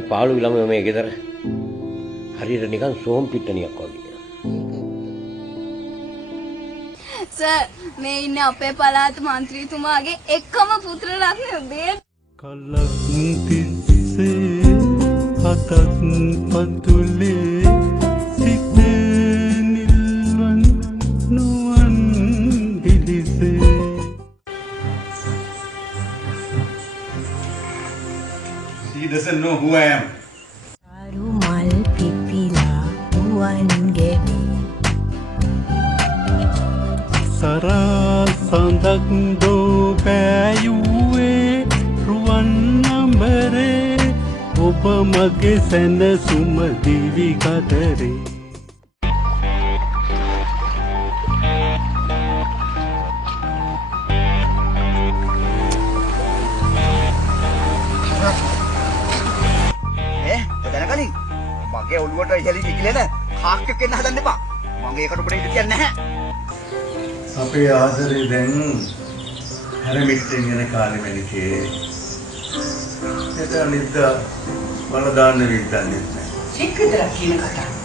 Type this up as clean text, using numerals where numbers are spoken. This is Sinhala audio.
හරි පාළුයි ළමයි මේ ගෙදර. හරියට නිකන් සෝම් පිට්ටනියක් වගේ. සර් මේ ඉන්නේ අපේ පළාත മന്ത്രിතුමාගේ එක්කම පුත්‍ර රත්න බේ. කලක් තිස්සේ හතක් පතුලේ සිත නිල්වන් නුවන් දිලිසේ. He doesn't know who I am. Arumal pipila uwan gevi. Sara sandak do payuwe ruwan ambare oba mage sena suma divi kadare. දැනගනින් මගේ ඔළුවට ඉහළින් ඉකිලෙන කාක්කෙක් එන්න හදන්න එපා. මගේ එකට උඩ ඉඳ තියන්නේ නැහැ. අපේ ආදරේ දැන් හැරමිට්ටෙන් යන කාලෙ මෙලිකේ. ඒක නිද්ද වල දාන්න විද්දන්නේ නැහැ. චෙක් විතරක් කියන කතාව.